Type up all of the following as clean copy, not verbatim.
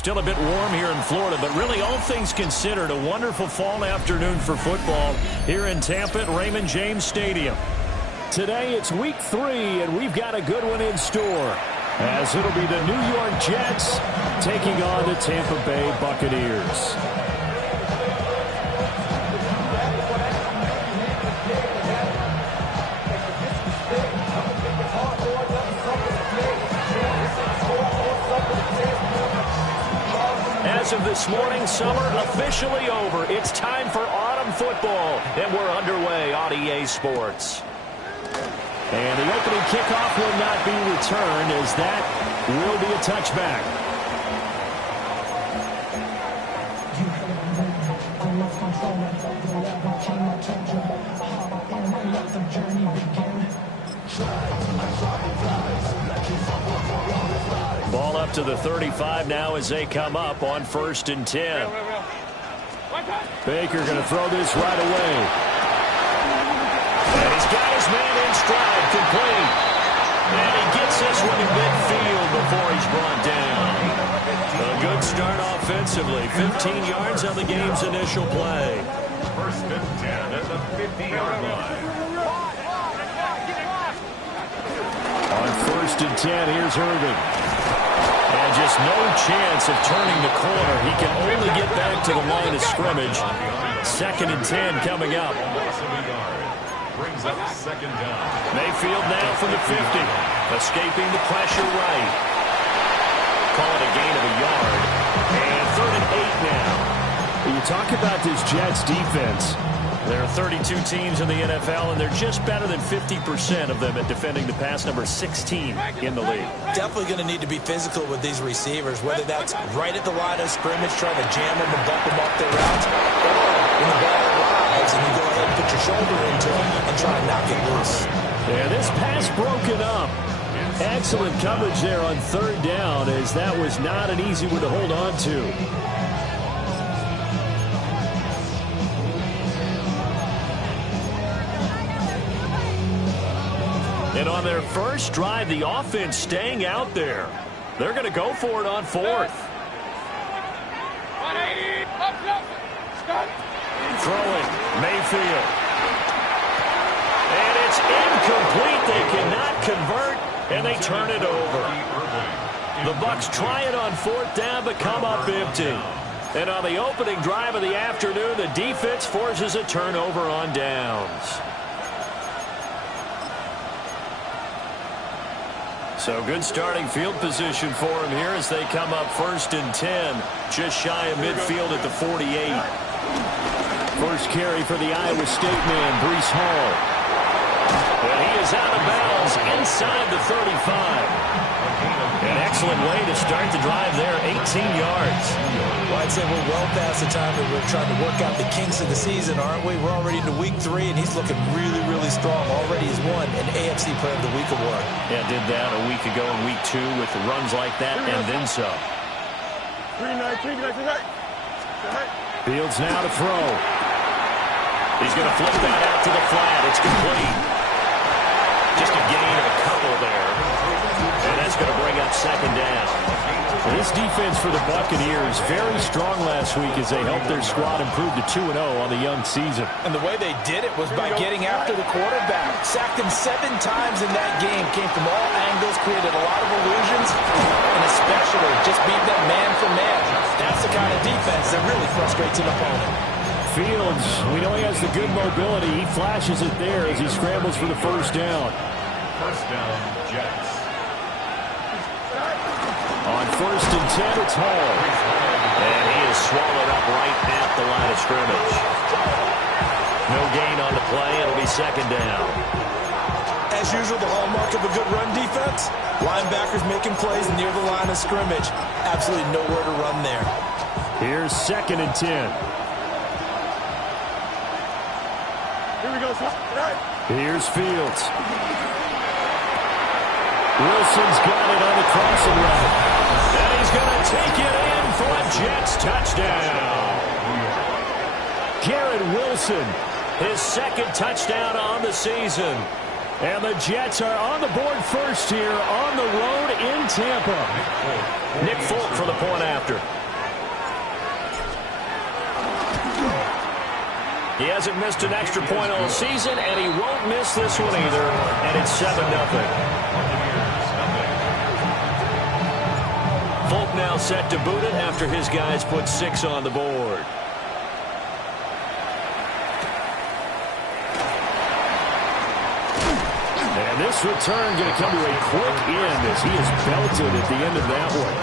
Still a bit warm here in Florida, but really all things considered, a wonderful fall afternoon for football here in Tampa at Raymond James Stadium. Today it's week 3, and we've got a good one in store, as it'll be the New York Jets taking on the Tampa Bay Buccaneers. As of this morning, summer officially over. It's time for autumn football, and we're underway on EA Sports. And the opening kickoff will not be returned, as that will be a touchback. Ball up to the 35 now as they come up on 1st and 10. Baker going to throw this right away. And he's got his man in stride, complete. And he gets this one in midfield before he's brought down. A good start offensively. 15 yards on the game's initial play. 1st and 10 at the 50-yard line. On 1st and 10, here's Irving. And just no chance of turning the corner. He can only get back to the line of scrimmage. 2nd and 10 coming up. Brings up 2nd down. Mayfield now from the 50. Escaping the pressure right. Call it a gain of a yard. And 3rd and 8 now. You talk about this Jets defense. There are 32 teams in the NFL, and they're just better than 50% of them at defending the pass, number 16 in the league. Definitely going to need to be physical with these receivers, whether that's right at the line of scrimmage, trying to jam them and bump them off their routes, or when the ball arrives and you go ahead and put your shoulder into it and try to knock it loose. Yeah, this pass broken up. Excellent coverage there on 3rd down, as that was not an easy one to hold on to. And on their first drive, the offense staying out there. They're going to go for it on 4th. Throwing, Mayfield. And it's incomplete. They cannot convert, and they turn it over. The Bucs try it on 4th down, but come up empty. And on the opening drive of the afternoon, the defense forces a turnover on downs. So good starting field position for him here as they come up 1st and 10, just shy of midfield at the 48. First carry for the Iowa State man, Breece Hall. And he is out of bounds inside the 35. An excellent way to start the drive there, 18 yards. Well, I'd say we're well past the time that we're trying to work out the kinks of the season, aren't we? We're already into week 3, and he's looking really, really strong. Already has won an AFC Player of the Week award. Yeah, did that a week ago in week 2 with the runs like that and then some. Fields now to throw. He's going to flip that out to the flat. It's complete. Just a gain of a couple there. And that's going to bring up 2nd down. This defense for the Buccaneers, very strong last week as they helped their squad improve to 2-0 on the young season. And the way they did it was by getting after the quarterback. Sacked him 7 times in that game. Came from all angles, created a lot of illusions, and especially just beat them man for man. That's the kind of defense that really frustrates an opponent. Fields, we know he has the good mobility. He flashes it there as he scrambles for the 1st down. 1st down, Jets. On 1st and 10, it's Hall. And he is swallowed up right at the line of scrimmage. No gain on the play. It'll be 2nd down. As usual, the hallmark of a good run defense, linebackers making plays near the line of scrimmage. Absolutely nowhere to run there. Here's 2nd and 10. Here we go. Here's Fields. Wilson's got it on the crossing route. And he's going to take it in for a Jets touchdown. Garrett Wilson, his 2nd touchdown on the season. And the Jets are on the board first here on the road in Tampa. Nick Folk for the point after. He hasn't missed an extra point all season, and he won't miss this one either, and it's 7-0. Folk now set to boot it after his guys put 6 on the board. And this return going to come to a quick end as he is belted at the end of that one.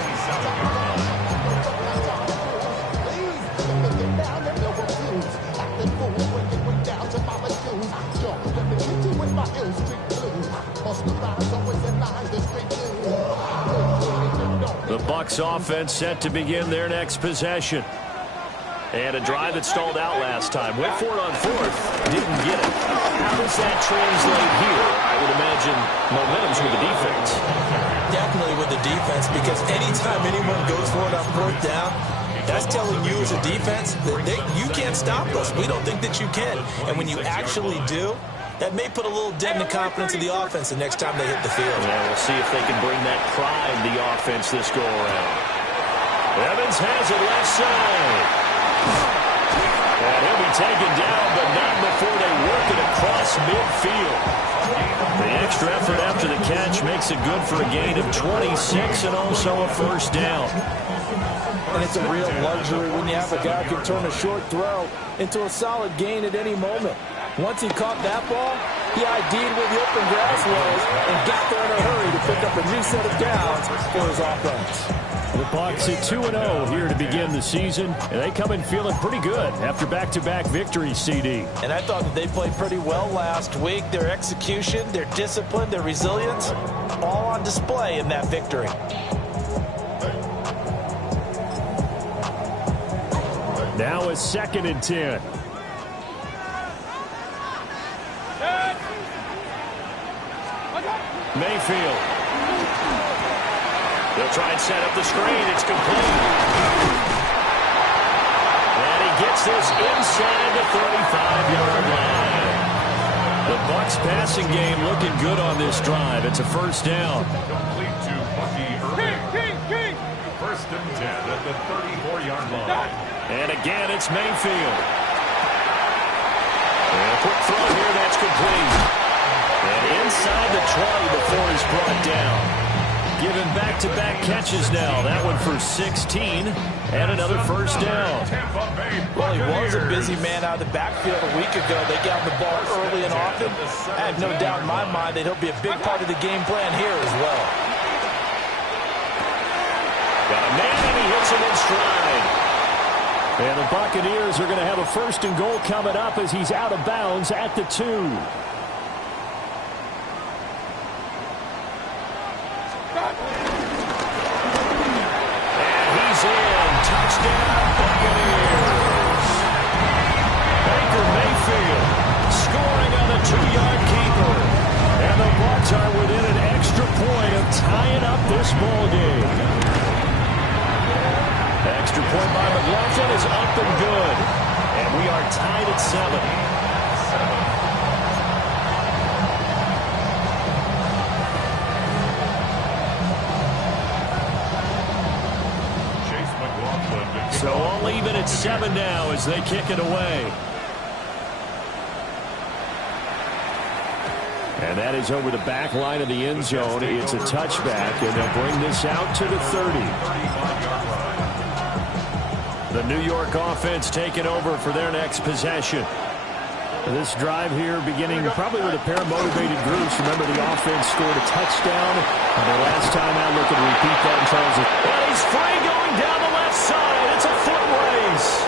The Bucs offense set to begin their next possession. And a drive that stalled out last time. Went for it on 4th. Didn't get it. How does that translate here? I would imagine momentum's with the defense. Definitely with the defense, because anytime anyone goes for it on 4th down, that's telling you as a defense that you can't stop us. We don't think that you can. And when you actually do, that may put a little dent in the confidence of the offense the next time they hit the field. Yeah, we'll see if they can bring that pride to the offense this go-around. Evans has it left side. And he'll be taken down, but not before they work it across midfield. The extra effort after the catch makes it good for a gain of 26 and also a first down. And it's a real luxury when you have a guy who can turn a short throw into a solid gain at any moment. Once he caught that ball, he ID'd where the open grass was and got there in a hurry to pick up a new set of downs for his offense. The Bucs at 2-0 here to begin the season, and they come in feeling pretty good after back-to-back victories, CD. And I thought that they played pretty well last week. Their execution, their discipline, their resilience, all on display in that victory. Now a 2nd and 10. Mayfield. They'll try and set up the screen. It's complete. And he gets this inside the 35-yard line. The Bucs passing game looking good on this drive. It's a first down. Complete to Bucky Irving. First and 10 at the 34-yard line. And again, it's Mayfield. And a quick throw here. That's complete. And inside the 20 before he's brought down. Given back-to-back catches now. That one for 16 and another first down. Well, he was a busy man out of the backfield a week ago. They got the ball early and often. I have no doubt in my mind that he'll be a big part of the game plan here as well. Got a man and he hits him in stride. And the Buccaneers are going to have a 1st and goal coming up as he's out of bounds at the 2. Touchdown, Buccaneers. Baker Mayfield scoring on a 2-yard keeper. And the Bucs are within an extra point of tying up this ball game. Extra point by McLaughlin is up and good. And we are tied at 7. So all even at 7 now as they kick it away. And that is over the back line of the end zone. It's a touchback, and they'll bring this out to the 30. The New York offense taking over for their next possession. This drive here beginning probably with a pair of motivated groups. Remember, the offense scored a touchdown. And the last time out, look at repeat that in terms of... And he's free going down the left side. It's a foot race.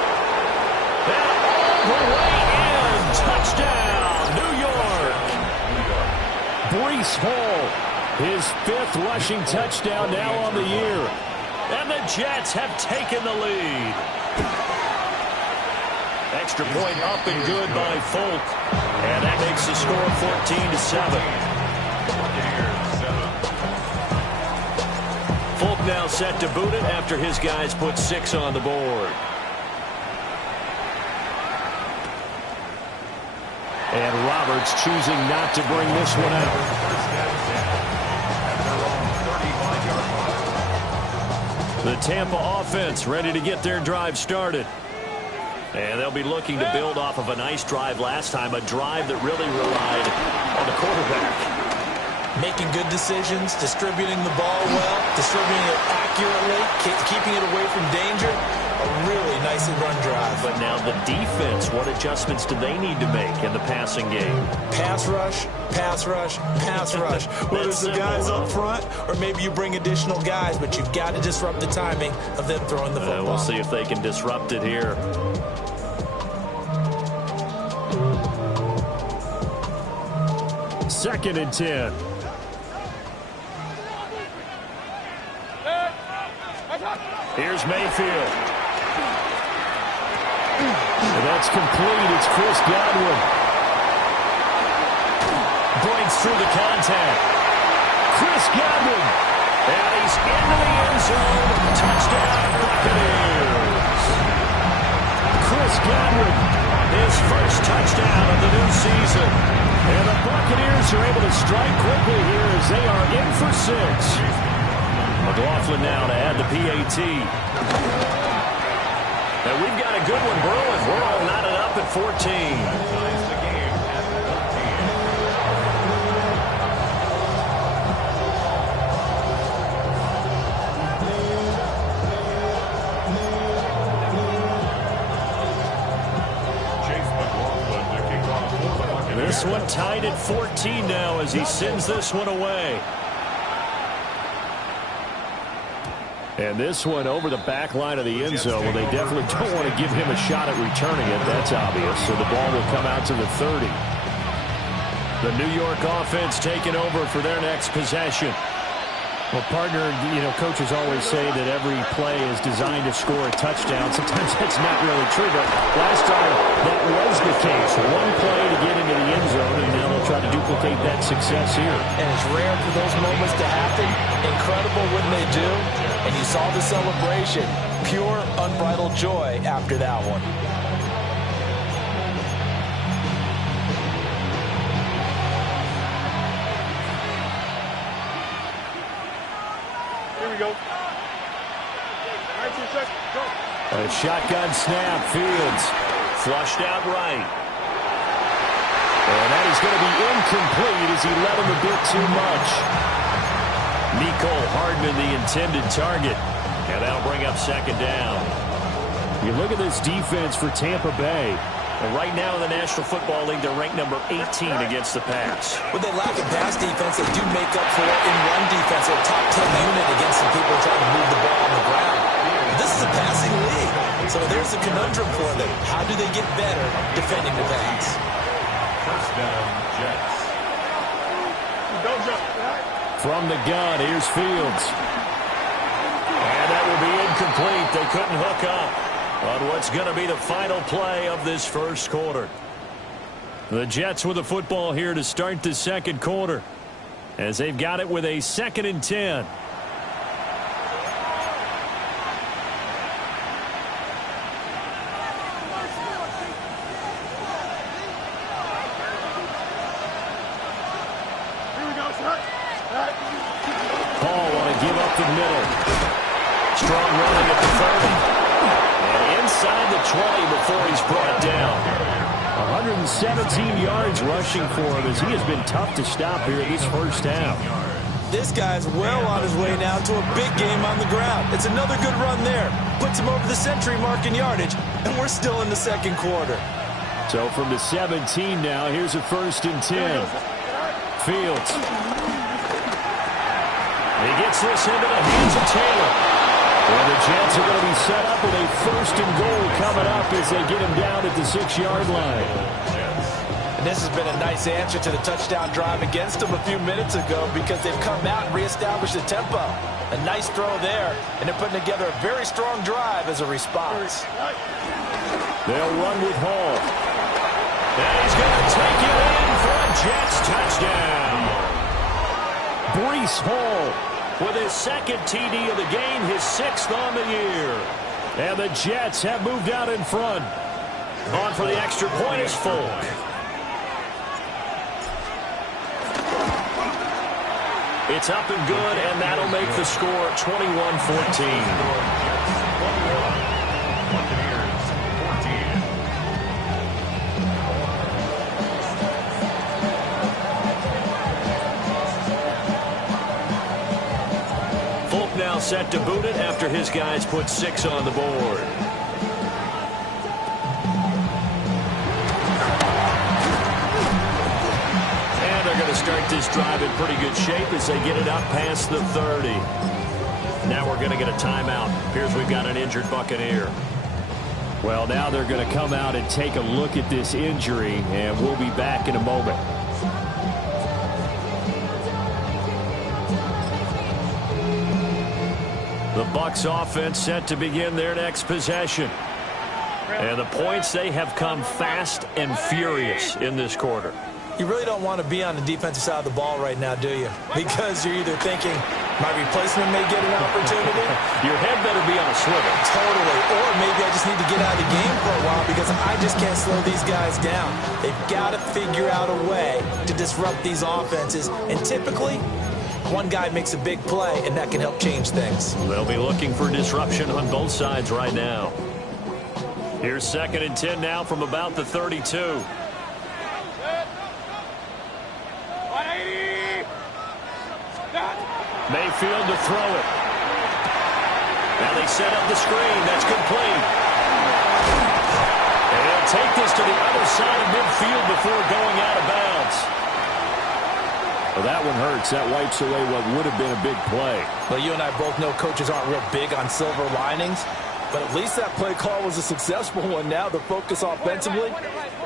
And all the way in. Touchdown, New York. Breece Hall, his 5th rushing touchdown now on the year. And the Jets have taken the lead. Extra point up and good by Folk. And that makes the score 14-7. Folk now set to boot it after his guys put 6 on the board. And Roberts choosing not to bring this one out. The Tampa offense ready to get their drive started. And they'll be looking to build off of a nice drive last time, a drive that really relied on the quarterback. Making good decisions, distributing the ball well, distributing it accurately, keeping it away from danger. A really nicely run drive. But now the defense, what adjustments do they need to make in the passing game? Pass rush, pass rush, pass rush. Whether it's the guys up front or maybe you bring additional guys, but you've got to disrupt the timing of them throwing the football. We'll see if they can disrupt it here. Second and 10. Here's Mayfield. And that's complete. It's Chris Godwin. Breaks through the contact. Chris Godwin. And he's into the end zone. Touchdown, Buccaneers. Chris Godwin. His first touchdown of the new season. And the Buccaneers are able to strike quickly here as they are in for 6. McLaughlin now to add the PAT. And we've got a good one brewing. We're all knotted up at 14. Ties the game at 14. Chase McLaughlin to kick off for the Buccaneers. This one tied at 14 now as he sends this one away. And this one over the back line of the end zone. Well, they definitely don't want to give him a shot at returning it. That's obvious. So the ball will come out to the 30. The New York offense taking over for their next possession. Well, partner, coaches always say that every play is designed to score a touchdown. Sometimes that's not really true, but last time that was the case. One play to get into the end zone, and now they'll try to duplicate that success here. And it's rare for those moments to happen. Incredible when they do. And you saw the celebration. Pure, unbridled joy after that one. Here we go. A shotgun snap. Fields flushed out right. And that is going to be incomplete as he led him a bit too much. Nicole Hardman, the intended target. And that'll bring up second down. You look at this defense for Tampa Bay. And right now in the National Football League, they're ranked number 18 against the pass. When they lack a pass defense, they do make up for it in run defense. They're a top 10 unit against some people trying to move the ball on the ground. This is a passing league. So there's a conundrum for them. How do they get better defending the pass? First down, Jets. Don't jump. From the gun, here's Fields. And that will be incomplete. They couldn't hook up on what's going to be the final play of this first quarter. The Jets with the football here to start the second quarter as they've got it with a 2nd and 10. Paul want to give up the middle. Strong running at the 30. And inside the 20 before he's brought down. 117 yards rushing for him as he has been tough to stop here this first half. This guy's well on his way now to a big game on the ground. It's another good run there. Puts him over the century mark in yardage, and we're still in the second quarter. So from the 17 now, here's a 1st and 10. Fields. He gets this into the hands of Taylor. And the Jets are going to be set up with a 1st and goal coming up as they get him down at the 6-yard line. And this has been a nice answer to the touchdown drive against them a few minutes ago because they've come out and reestablished the tempo. A nice throw there, and they're putting together a very strong drive as a response. They'll run with Hall. And he's going to take it in for a Jets touchdown. Breece Hall with his 2nd TD of the game, his 6th on the year. And the Jets have moved out in front. On for the extra point is Folk. It's up and good, and that'll make the score 21-14. set to boot it after his guys put 6 on the board. And they're going to start this drive in pretty good shape as they get it up past the 30. Now we're going to get a timeout. Appears we've got an injured Buccaneer. Well, now they're going to come out and take a look at this injury, and we'll be back in a moment. The Bucs offense set to begin their next possession. And the points, they have come fast and furious in this quarter. You really don't want to be on the defensive side of the ball right now, do you? Because you're either thinking, my replacement may get an opportunity. Your head better be on a swivel. Totally. Or maybe I just need to get out of the game for a while because I just can't slow these guys down. They've got to figure out a way to disrupt these offenses. And typically, one guy makes a big play, and that can help change things. They'll be looking for disruption on both sides right now. Here's 2nd and 10 now from about the 32. Mayfield to throw it. Now they set up the screen. That's complete. And he'll take this to the other side of midfield before going out of bounds. Well, that one hurts. That wipes away what would have been a big play. Well, you and I both know coaches aren't real big on silver linings, but at least that play call was a successful one. Now the focus offensively,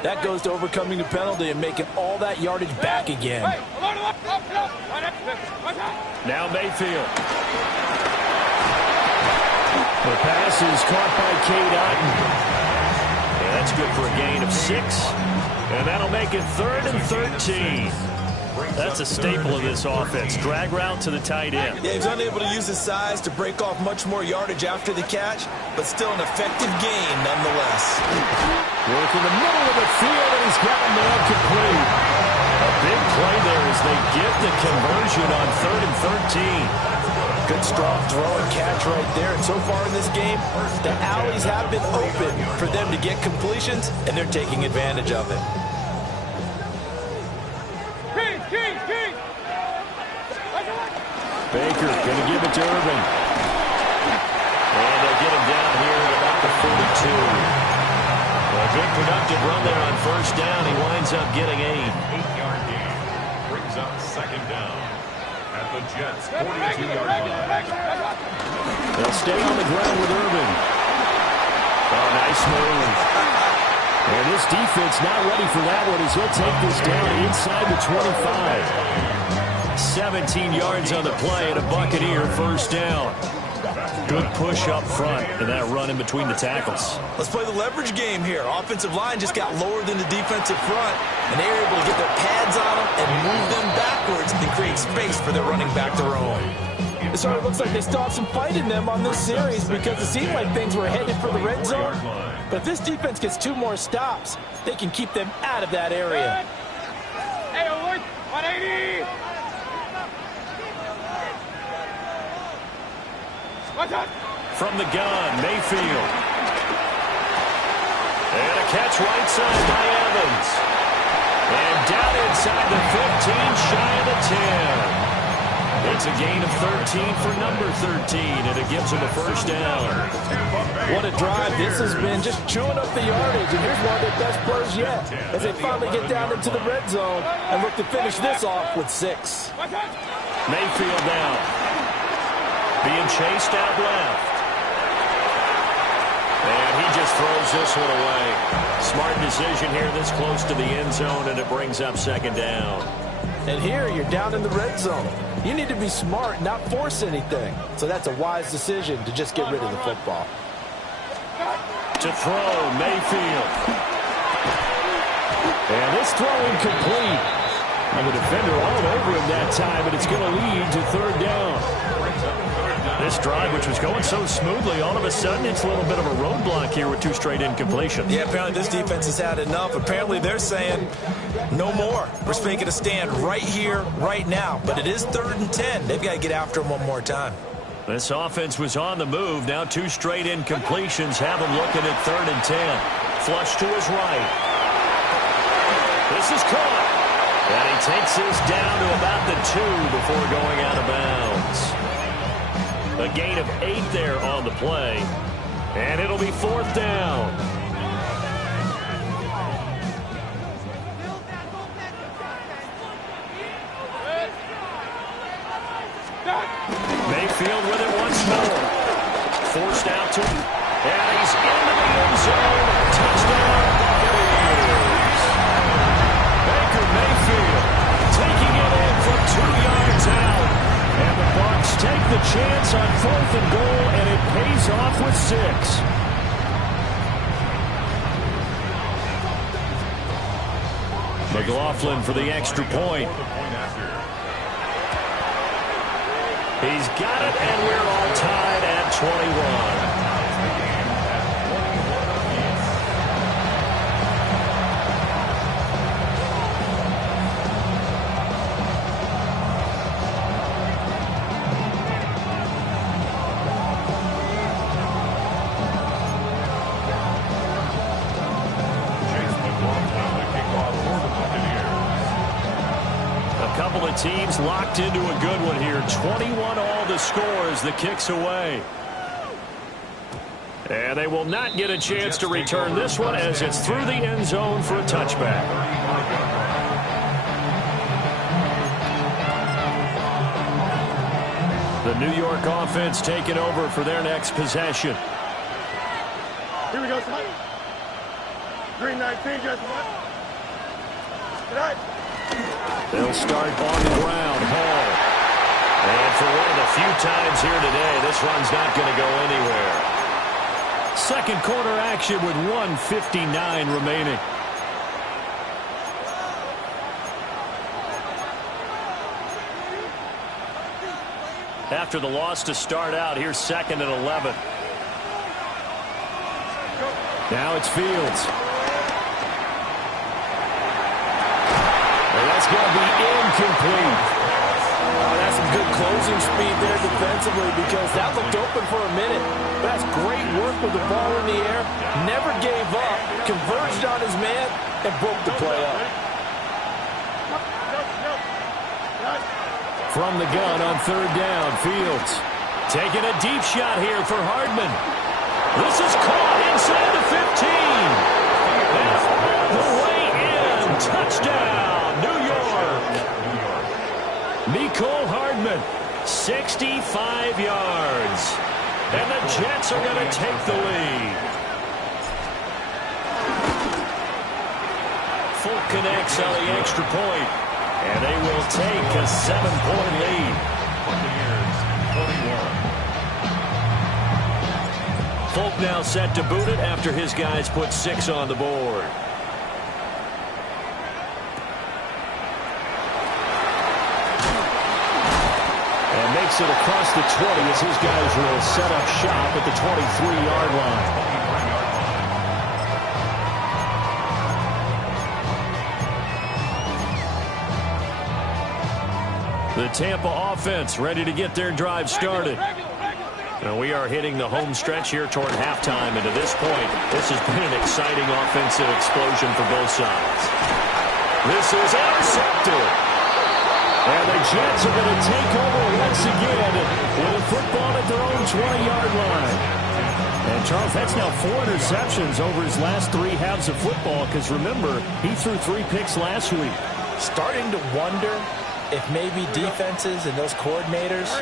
that goes to overcoming the penalty and making all that yardage back again. Now Mayfield. The pass is caught by Cade Otton. Yeah, that's good for a gain of 6. And that'll make it 3rd and 13. That's a staple of this offense. Drag route to the tight end. Yeah, he's unable to use his size to break off much more yardage after the catch, but still an effective gain nonetheless. Work in the middle of the field, and he's got him there complete. A big play there as they get the conversion on 3rd and 13. Good strong throw and catch right there. And so far in this game, the alleys have been open for them to get completions, and they're taking advantage of it. Baker going to give it to Irvin. And they'll get him down here at about the 42. A good productive run there on 1st down. He winds up getting 8. 8-yard gain brings up 2nd down at the Jets' 42-yard line. They'll stay on the ground with Irvin. Oh, nice move. And this defense not ready for that one as he'll take this down inside the 25. 17 yards on the play and a Buccaneer 1st down. Good push up front and that run in between the tackles. Let's play the leverage game here. Offensive line just got lower than the defensive front, and they were able to get their pads on them and move them backwards and create space for their running back to roam. It sort of looks like they still have some fight in them on this series because it seemed like things were headed for the red zone. But if this defense gets 2 more stops, they can keep them out of that area. Hey, 180! From the gun, Mayfield. And a catch right side by Evans. And down inside the 15, shy of the 10. It's a gain of 13 for number 13, and it gives him a 1st down. What a drive this has been, just chewing up the yardage. And here's one of their best plays yet as they finally get down into the red zone and look to finish this off with 6. Mayfield down. Being chased out left. And he just throws this one away. Smart decision here this close to the end zone, and it brings up 2nd down. And here you're down in the red zone. You need to be smart, not force anything. So that's a wise decision to just get rid of the football. To throw, Mayfield. And this throw incomplete. And the defender all over him that time, and it's going to lead to 3rd down. This drive, which was going so smoothly, all of a sudden it's a little bit of a roadblock here with 2 straight incompletions. Yeah, apparently this defense has had enough. Apparently they're saying no more. We're just making a stand right here, right now. But it is 3rd and 10. They've got to get after him one more time. This offense was on the move. Now 2 straight incompletions have him looking at 3rd and 10. Flush to his right. This is caught. And he takes this down to about the 2 before going out of bounds. A gain of 8 there on the play. And it'll be 4th down. Mayfield with it once more. Forced out to him. And he's into the end zone. Touchdown, Buccaneers. Baker Mayfield taking it in from 2 yards out. And the Bucs take the chance on 4th and goal, and it pays off with 6. McLaughlin for the extra point. He's got it, and we're all tied at 21. Teams locked into a good one here. 21 all the scores. The kick's away. And they will not get a chance to return this one as it's through the end zone for a touchback. The New York offense taking over for their next possession. Here we go, son. Green 19, just what? Tonight. They'll start on the ground. Hall. And for one of the few times here today, this run's not going to go anywhere. Second quarter action with 1:59 remaining. After the loss to start out, here's 2nd and 11. Now it's Fields. That's going to be incomplete. That's some good closing speed there defensively because that looked open for a minute. But that's great work with the ball in the air. Never gave up, converged on his man, and broke the play up. From the gun on 3rd down, Fields taking a deep shot here for Hardman. This is caught inside the 15. And all the way in. Touchdown. Mecole Hardman, 65 yards. And the Jets are going to take the lead. Folk connects on the extra point. And they will take a 7-point lead. Folk now set to boot it after his guys put 6 on the board. Makes it across the 20 as his guys will set up shop at the 23-yard line. The Tampa offense ready to get their drive started. Now we are hitting the home stretch here toward halftime, and to this point, this has been an exciting offensive explosion for both sides. This is intercepted. And the Jets are going to take over once again with a football at their own 20-yard line. And, Charles, that's now 4 interceptions over his last 3 halves of football because, remember, he threw 3 picks last week. Starting to wonder if maybe defenses and those coordinators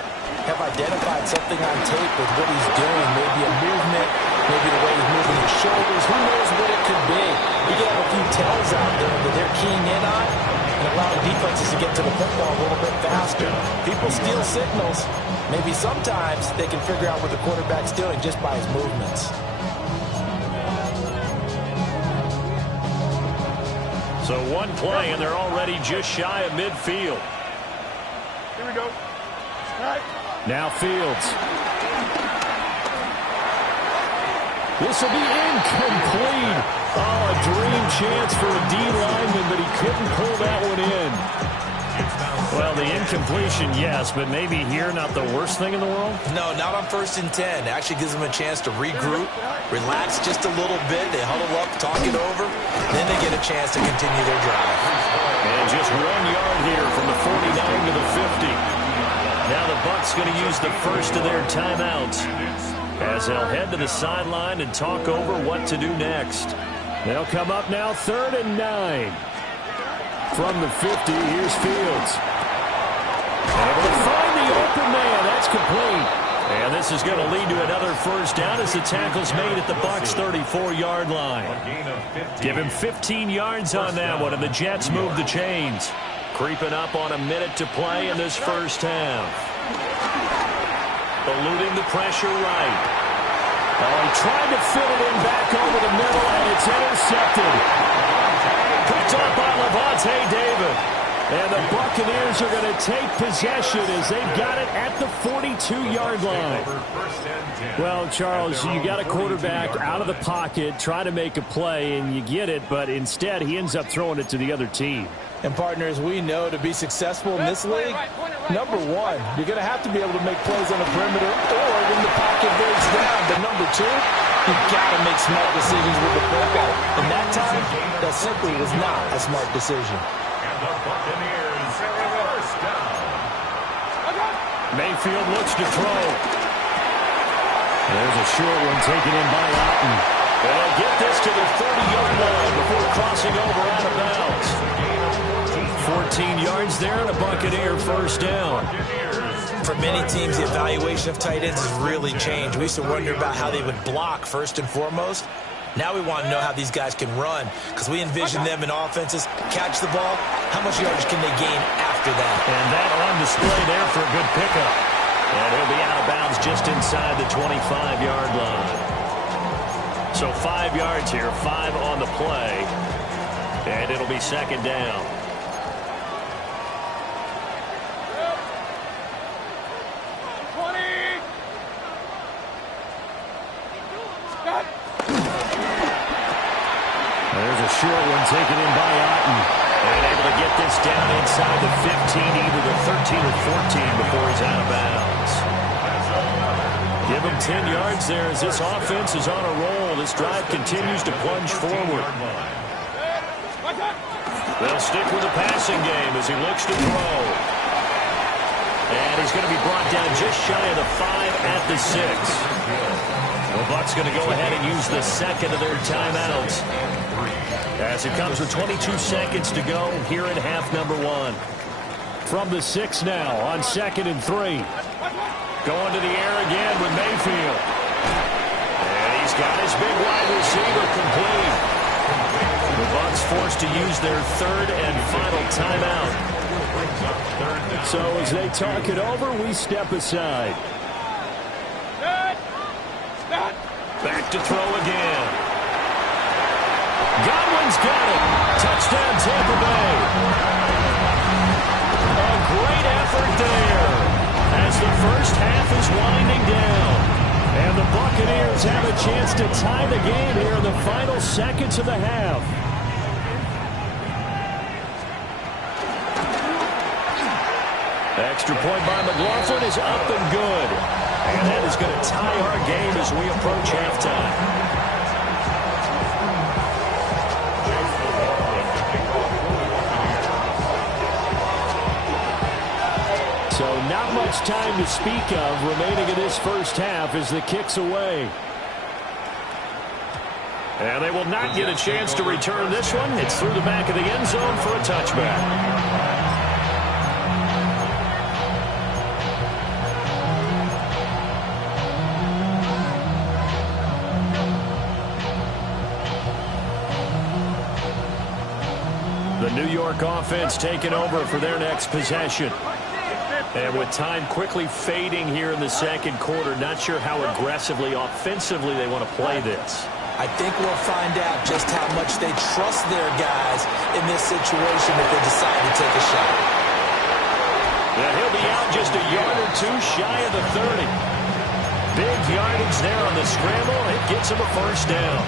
have identified something on tape with what he's doing. Maybe a movement, maybe the way he's moving his shoulders. Who knows what it could be? You can have a few tells out there that they're keying in on and allowing defenses to get to the football a little bit faster. People steal signals. Maybe sometimes they can figure out what the quarterback's doing just by his movements. So one play, and they're already just shy of midfield. Here we go. Now Fields. This will be incomplete. Oh, a dream chance for a D lineman, but he couldn't pull that one in. Well, the incompletion, yes, but maybe here not the worst thing in the world? No, not on 1st and 10. Actually gives them a chance to regroup, relax just a little bit. They huddle up, talk it over. Then they get a chance to continue their drive. And just 1 yard here from the 49 to the 50. Now the Bucs going to use the first of their timeouts as they'll head to the sideline and talk over what to do next. They'll come up now 3rd and 9. From the 50, here's Fields. Able to find the open man. That's complete. And this is going to lead to another first down as the tackle's made at the Bucs' 34-yard line. Give him 15 yards on that one, and the Jets move the chains. Creeping up on a minute to play in this first half. Eluding the pressure right. Oh, he tried to fit it in back over the middle, and it's intercepted. Picked up by Levante David. And the Buccaneers are going to take possession as they've got it at the 42-yard line. Well, Charles, you got a quarterback out of the pocket, try to make a play, and you get it, but instead he ends up throwing it to the other team. And, partners, we know to be successful in this league, number one, you're going to have to be able to make plays on the perimeter or when the pocket breaks down. But number two, you've got to make smart decisions with the football. And that time, that simply was not a smart decision. The Buccaneers first down. Mayfield looks to throw. There's a short one taken in by Otten. They'll get this to the 30-yard line before crossing over out of bounds. 14 yards there and a Buccaneer first down. For many teams, the evaluation of tight ends has really changed. We used to wonder about how they would block first and foremost. Now we want to know how these guys can run because we envision them in offenses, catch the ball, how much yardage can they gain after that? And that on display there for a good pickup. And he'll be out of bounds just inside the 25-yard line. So 5 yards here, 5 on the play. And it'll be second down. There's a short one taken in by Otten. And able to get this down inside the 15, either the 13 or 14 before he's out of bounds. Give him 10 yards there as this offense is on a roll. This drive continues to plunge forward. They'll stick with the passing game as he looks to throw. And he's going to be brought down just shy of the 5 at the 6. The Bucs going to go ahead and use the second of their timeouts as it comes with 22 seconds to go here in half number 1. From the 6 now on 2nd and 3. Going to the air again with Mayfield. And he's got his big wide receiver complete. The Bucs forced to use their 3rd and final timeout. So as they talk it over, we step aside. Back to throw again. Godwin's got it. Touchdown, Tampa Bay. A great effort there as the first half is winding down. And the Buccaneers have a chance to tie the game here in the final seconds of the half. Extra point by McLaughlin is up and good. And that is going to tie our game as we approach halftime. So not much time to speak of remaining in this first half as the kick's away. And they will not get a chance to return this one. It's through the back of the end zone for a touchback. The New York offense taking over for their next possession. And with time quickly fading here in the second quarter, not sure how aggressively, offensively they want to play this. I think we'll find out just how much they trust their guys in this situation if they decide to take a shot. And he'll be out just a yard or two shy of the 30. Big yardage there on the scramble. It gets him a first down.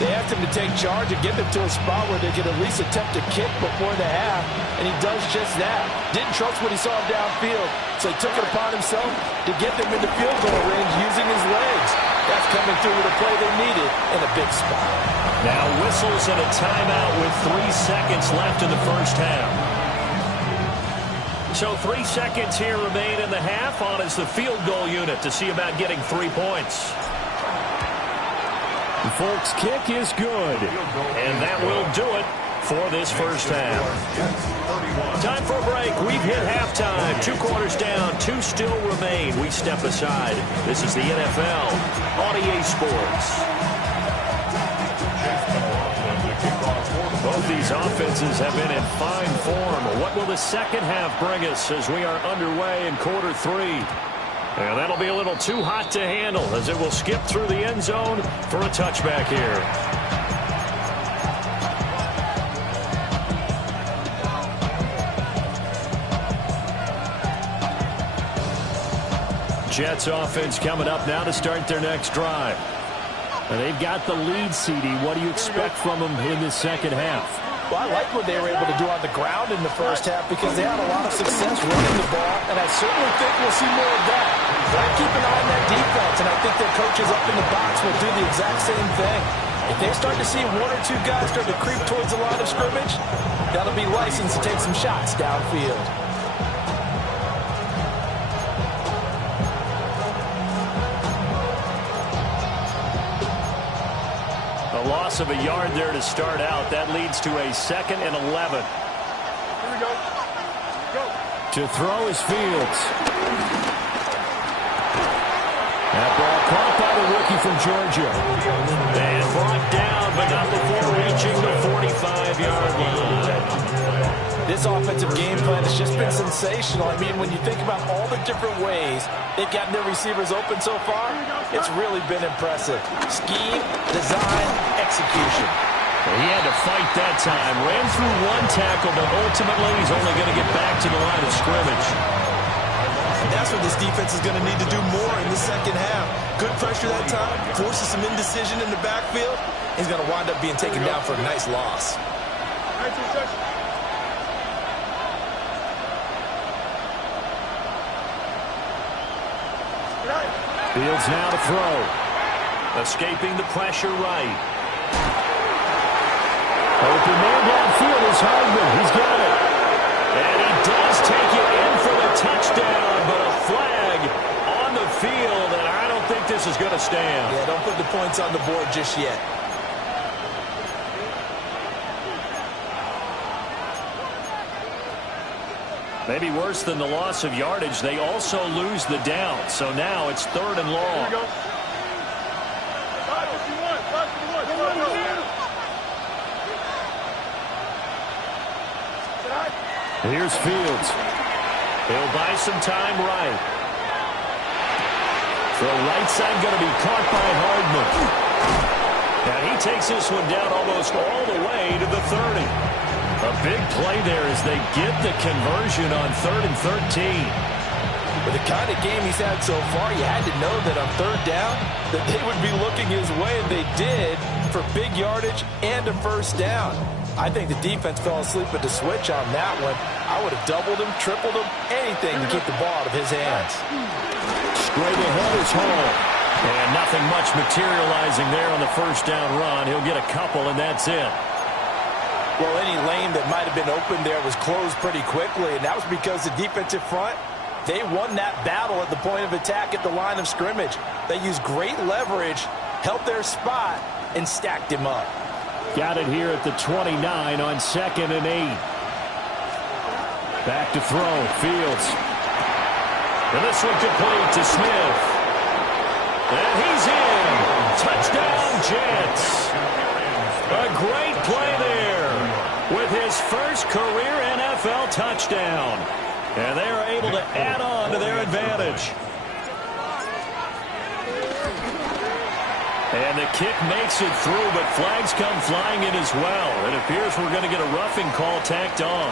They asked him to take charge and get them to a spot where they could at least attempt a kick before the half, and he does just that. Didn't trust what he saw downfield, so he took it upon himself to get them into field goal range using his legs. That's coming through with a play they needed in a big spot. Now whistles and a timeout with 3 seconds left in the first half. So 3 seconds here remain in the half. On is the field goal unit to see about getting 3 points. The Folks kick is good. And that will do it for this first half. Time for a break. We've hit halftime. 2 quarters down. 2 still remain. We step aside. This is the NFL on EA Sports. Both these offenses have been in fine form. What will the second half bring us as we are underway in quarter 3? And that'll be a little too hot to handle as it will skip through the end zone for a touchback here. Jets offense coming up now to start their next drive. And they've got the lead, CD. What do you expect from them in this second half? Well, I like what they were able to do on the ground in the first half because they had a lot of success running the ball, and I certainly think we'll see more of that. But I keep an eye on that defense, and I think their coaches up in the box will do the exact same thing. If they start to see 1 or 2 guys start to creep towards the line of scrimmage, that'll be license to take some shots downfield. A loss of a yard there to start out. That leads to a 2nd and 11. Here we go. Go. To throw is Fields. That ball caught by the rookie from Georgia. And brought down, but not before reaching the 45-yard line. This offensive game plan has just been sensational. I mean, when you think about all the different ways they've gotten their receivers open so far, it's really been impressive. Scheme, design, execution. He had to fight that time. Ran through 1 tackle, but ultimately he's only going to get back to the line of scrimmage. And that's what this defense is going to need to do more in the second half. Good pressure that time, forces some indecision in the backfield. He's going to wind up being taken down for a nice loss. 19 seconds. Fields now to throw. Escaping the pressure right. Open man downfield is Hardman. He's got it. And he does take it in for the touchdown, but a flag on the field, and I don't think this is going to stand. Yeah, don't put the points on the board just yet. Maybe worse than the loss of yardage, they also lose the down. So now it's 3rd and long. Here we go. 551. 551. Here's Fields. He'll buy some time right. The right side going to be caught by Hardman. Now he takes this one down almost all the way to the 30. A big play there as they get the conversion on 3rd and 13. With the kind of game he's had so far, you had to know that on 3rd down that they would be looking his way, and they did for big yardage and a first down. I think the defense fell asleep at the switch on that one. I would have doubled him, tripled him, anything to keep the ball out of his hands. Straight ahead is Hall. And nothing much materializing there on the first down run. He'll get a couple, and that's it. Well, any lane that might have been open there was closed pretty quickly, and that was because the defensive front, they won that battle at the point of attack at the line of scrimmage. They used great leverage, held their spot, and stacked him up. Got it here at the 29 on 2nd and 8. Back to throw. Fields. And this one complete to Smith. And he's in. Touchdown, Jets. A great play there with his first career NFL touchdown. And they are able to add on to their advantage. And the kick makes it through, but flags come flying in as well. It appears we're going to get a roughing call tacked on.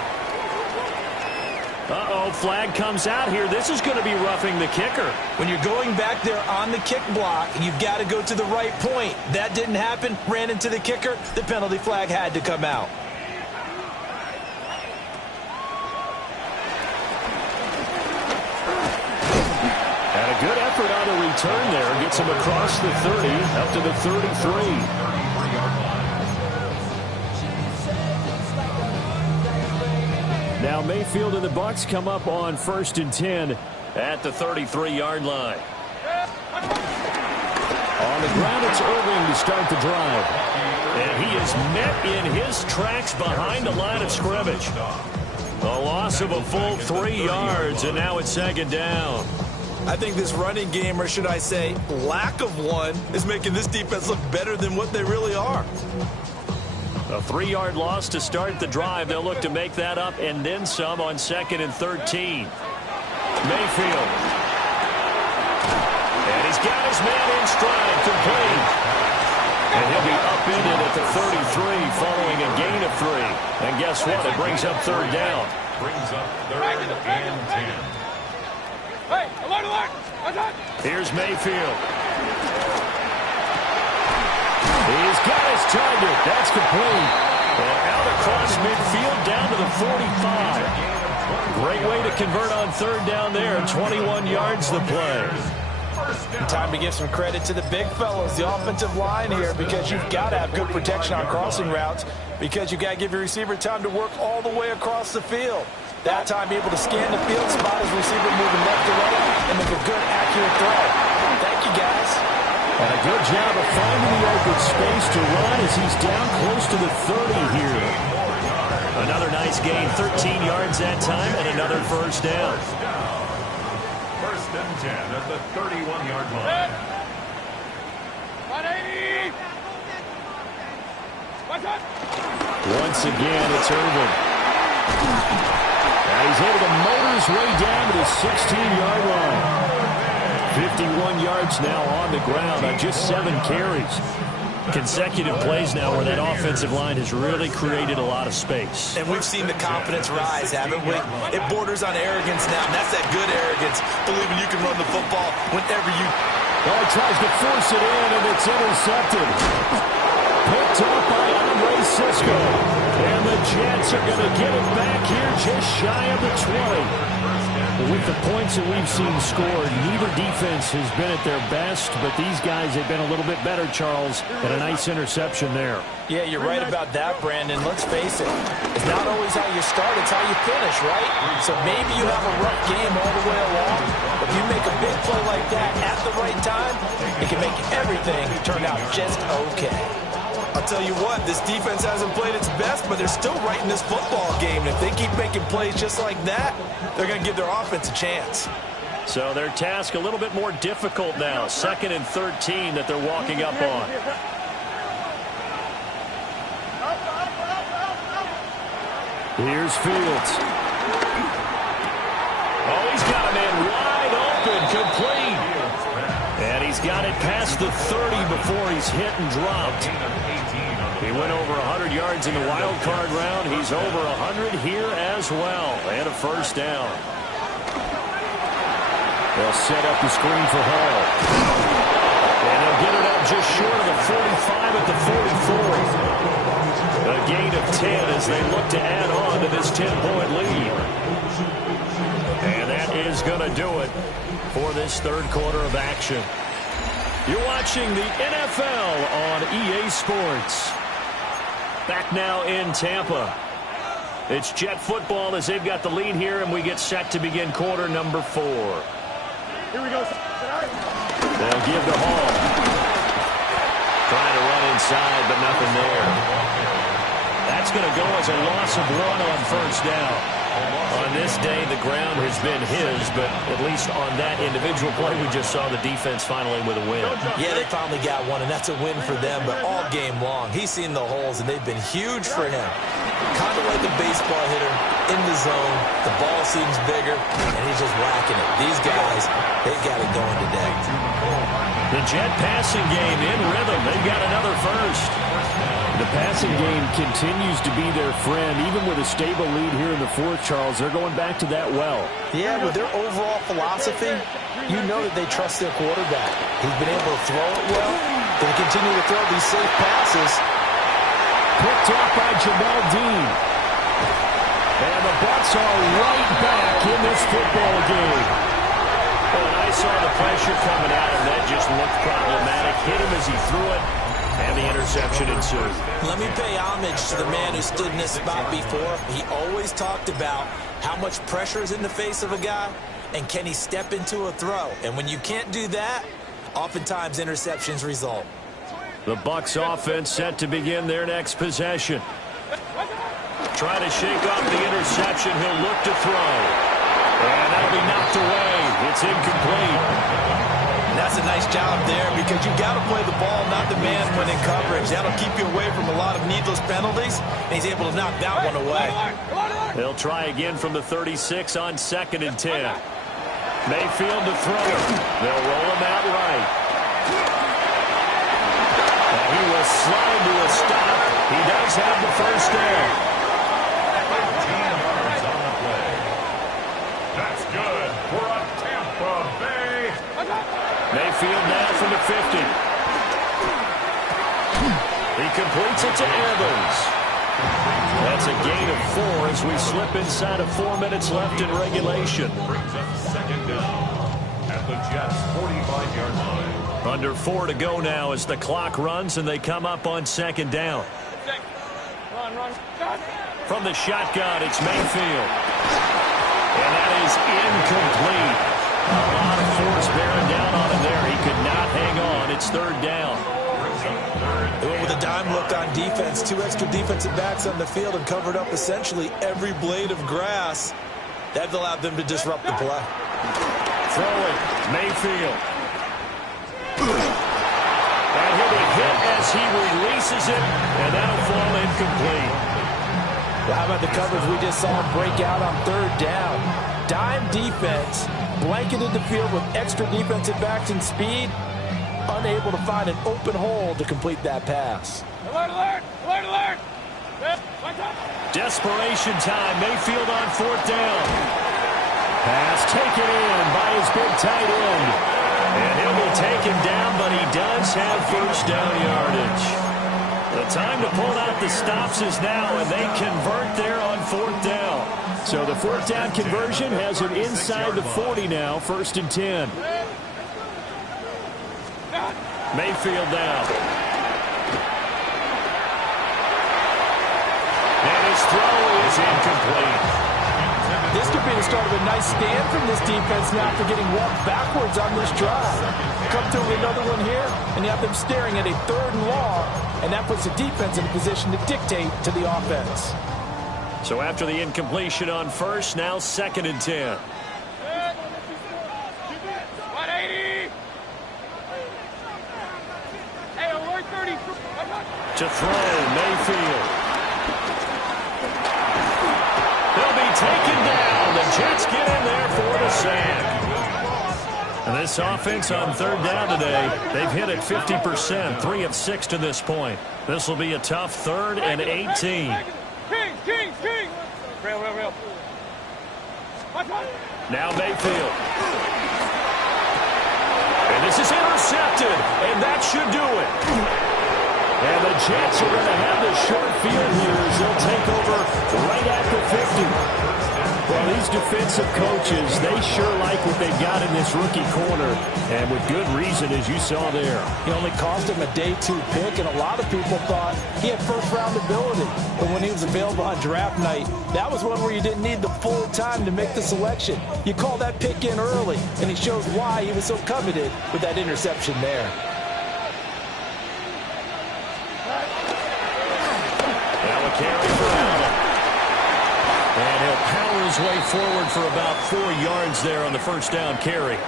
Uh-oh, flag comes out here. This is going to be roughing the kicker. When you're going back there on the kick block, you've got to go to the right point. That didn't happen. Ran into the kicker. The penalty flag had to come out. And a good effort on the return there. Gets him across the 30 up to the 33. Now Mayfield and the Bucs come up on 1st and 10 at the 33-yard line. On the ground, it's Irving to start the drive. And he is met in his tracks behind the line of scrimmage. A loss of a full 3 yards, and now it's 2nd down. I think this running game, or should I say lack of one, is making this defense look better than what they really are. A 3-yard loss to start the drive. They'll look to make that up and then some on 2nd and 13. Mayfield. And he's got his man in stride, complete. And he'll be upended at the 33 following a gain of 3. And guess what? It brings up 3rd down. Brings up 3rd and 10. Hey, alert! Here's Mayfield. He's got his target. That's complete. And out across midfield down to the 45. Great way to convert on 3rd down there. 21 yards the play. Time to give some credit to the big fellows, the offensive line here, because you've got to have good protection on crossing routes, because you've got to give your receiver time to work all the way across the field. That time able to scan the field, spot his receiver moving left to right, and make a good, accurate throw. Thank you, guys. And a good job of finding the open space to run as he's down close to the 30 here. Another nice gain, 13 yards that time, and another 1st down. 1st and 10 at the 31-yard line. 180! Once again, it's Irvin. Now he's able to motor his way down to the 16-yard line. 51 yards now on the ground on just 7 carries. Consecutive plays now where that offensive line has really created a lot of space. And we've seen the confidence rise, haven't we? It borders on arrogance now, and that's that good arrogance, believing you can run the football whenever you... Well, he tries to force it in, and it's intercepted. Picked up by Andre Cisco. And the Jets are going to get it back here just shy of the 20. With the points that we've seen scored, neither defense has been at their best, but these guys have been a little bit better, Charles, and a nice interception there. Yeah, you're right about that, Brandon. Let's face it. It's not always how you start, it's how you finish, right? So maybe you have a rough game all the way along, but if you make a big play like that at the right time, it can make everything turn out just okay. I'll tell you what, this defense hasn't played its best, but they're still right in this football game. And if they keep making plays just like that, they're going to give their offense a chance. So their task a little bit more difficult now. 2nd and 13 that they're walking up on. Here's Fields. Oh, he's got a man wide open, complete. And he's got it past the 30 before he's hit and dropped. He went over 100 yards in the wild card round. He's over 100 here as well. And a 1st down. They'll set up the screen for Hall. And they'll get it up just short of the 45 at the 44. A gain of 10 as they look to add on to this 10-point lead. And that is going to do it for this 3rd quarter of action. You're watching the NFL on EA Sports. Back now in Tampa. It's Jet football as they've got the lead here, and we get set to begin quarter number 4. Here we go. They'll give to Hall. Trying to run inside, but nothing there. That's going to go as a loss of 1 on 1st down. On this day, the ground has been his, but at least on that individual play, we just saw the defense finally with a win. Yeah, they finally got one, and that's a win for them, but all game long, he's seen the holes, and they've been huge for him. Kind of like a baseball hitter in the zone. The ball seems bigger, and he's just whacking it. These guys, they got it going today. The Jet passing game in rhythm. They've got another 1st. The passing game continues to be their friend. Even with a stable lead here in the 4th, Charles, they're going back to that well. Yeah, with their overall philosophy, you know that they trust their quarterback. He's been able to throw it well. They continue to throw these safe passes. Picked up by Jamel Dean. And the Bucs are right back in this football game. Well, and I saw the pressure coming at him. That just looked problematic. Hit him as he threw it. And the interception ensued. Let me pay homage to the man who stood in this spot before. He always talked about how much pressure is in the face of a guy, and can he step into a throw. And when you can't do that, oftentimes interceptions result. The Bucs offense set to begin their next possession. Trying to shake off the interception. He'll look to throw. And that'll be knocked away. It's incomplete. And that's a nice job there because you've got to play the ball, not the man when in coverage. That'll keep you away from a lot of needless penalties, and he's able to knock that one away. They'll try again from the 36 on 2nd and 10. Mayfield to throw it. They'll roll him out right. And he will slide to a stop. He does have the first down. 13 yards on the play. That's good for a Tampa Bay. Mayfield now from the 50. He completes it to Evans. That's a gain of 4 as we slip inside of 4 minutes left in regulation. Brings up 2nd down at the Jets' 45-yard line. Under 4 to go now as the clock runs and they come up on 2nd down. Run. From the shotgun, it's Mayfield. And that is incomplete. A lot of force bearing down on him there. He could not hang on. It's 3rd down. They went with a dime look on defense. 2 extra defensive backs on the field and covered up essentially every blade of grass. That allowed them to disrupt the play. Throwing, Mayfield. And he'll be hit as he releases it, and that'll fall incomplete. Well, how about the coverage we just saw break out on 3rd down? Dime defense, blanketed the field with extra defensive backs and speed, unable to find an open hole to complete that pass. Alert! Desperation time. Mayfield on 4th down. Pass taken in by his big tight end. And he'll be taken down, but he does have first down yardage. The time to pull out the stops is now, and they convert there on 4th down. So the 4th down conversion has him inside the 40 now, 1st and 10. Mayfield down. And his throw is incomplete. This could be the start of a nice stand from this defense now after getting walked backwards on this drive. Come through with another one here, and you have them staring at a 3rd and long, and that puts the defense in a position to dictate to the offense. So after the incompletion on 1st, now 2nd and 10. 180. Hey, alert 30. To throw, Mayfield. He'll be taken down. The Jets get in there for the sack. And this offense on 3rd down today, they've hit it 50%, 3 of 6 to this point. This will be a tough 3rd and 18. King. Real. Now Mayfield. And this is intercepted, and that should do it. And the Jets are going to have the short field here as they'll take over right at the 50. Well, these defensive coaches, they sure like what they've got in this rookie corner. And with good reason, as you saw there. He only cost him a day 2 pick, and a lot of people thought he had first-round ability. But when he was available on draft night, that was one where you didn't need the full time to make the selection. You call that pick in early, and he shows why he was so coveted with that interception there. Now a carry for Allen. And he'll power his way forward for about 4 yards there on the first down carry.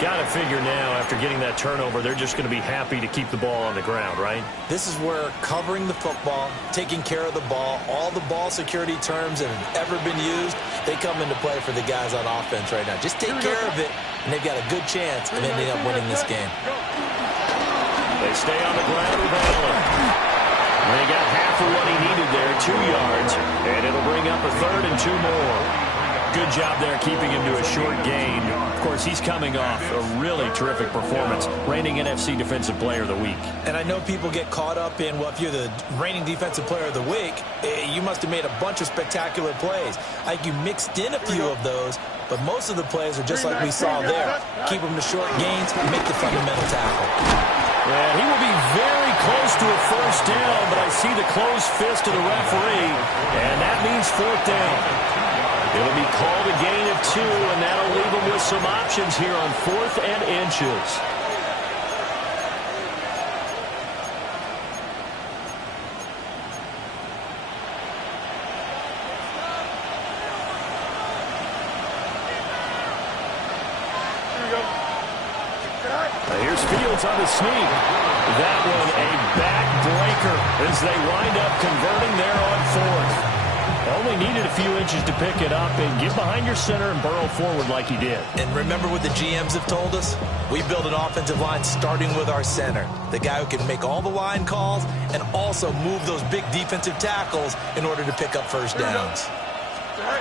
Got to figure now, after getting that turnover, they're just going to be happy to keep the ball on the ground, right? This is where covering the football, taking care of the ball, all the ball security terms that have ever been used, they come into play for the guys on offense right now. Just take care of it, and they've got a good chance of ending up winning this game. They stay on the ground with Allen. They got half of what he needed there, 2 yards, and it'll bring up a 3rd and 2 more. Good job there keeping him to a short gain. Of course, he's coming off a really terrific performance, reigning NFC Defensive Player of the Week. And I know people get caught up in, well, if you're the reigning Defensive Player of the Week, you must have made a bunch of spectacular plays. Like you mixed in a few of those, but most of the plays are just like we saw there. Keep them to short gains, make the fundamental tackle. And he will be very close to a first down, but I see the closed fist of the referee, and that means fourth down. It'll be called a gain of 2, and that'll leave them with some options here on 4th and inches. Here's Fields on the sneak. That one a backbreaker as they wind up converting there on 4th. Only needed a few inches to pick it up and get behind your center and burrow forward like he did. And remember what the GMs have told us? We build an offensive line starting with our center, the guy who can make all the line calls and also move those big defensive tackles in order to pick up first downs. 5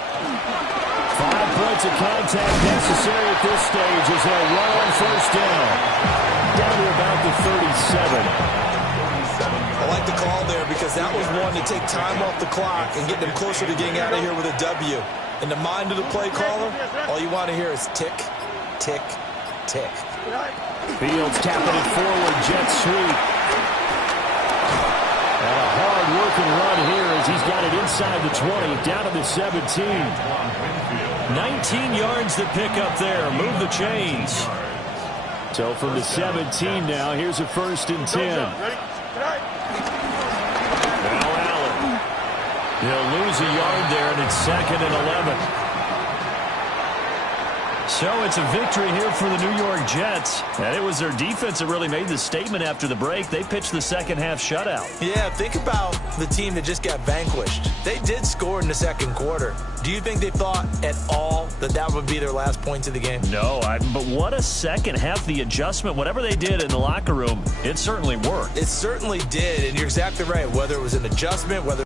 points of contact necessary at this stage as they'll run on first down. Down to about the 37. I like the call there because that was one to take time off the clock and get them closer to getting out of here with a W. In the mind of the play caller, all you want to hear is tick, tick, tick. Fields tapping it forward, jet sweep. And a hard-working run here as he's got it inside the 20, down to the 17. 19 yards to pick up there. Move the chains. So from the 17 now, here's a 1st and 10. Now Allen. He'll lose a yard there, and it's 2nd and 11. So it's a victory here for the New York Jets. And it was their defense that really made the statement after the break. They pitched the second-half shutout. Yeah, think about the team that just got vanquished. They did score in the second quarter. Do you think they thought at all that that would be their last points of the game? No, but what a second half. The adjustment, whatever they did in the locker room, it certainly worked. It certainly did, and you're exactly right. Whether it was an adjustment, whether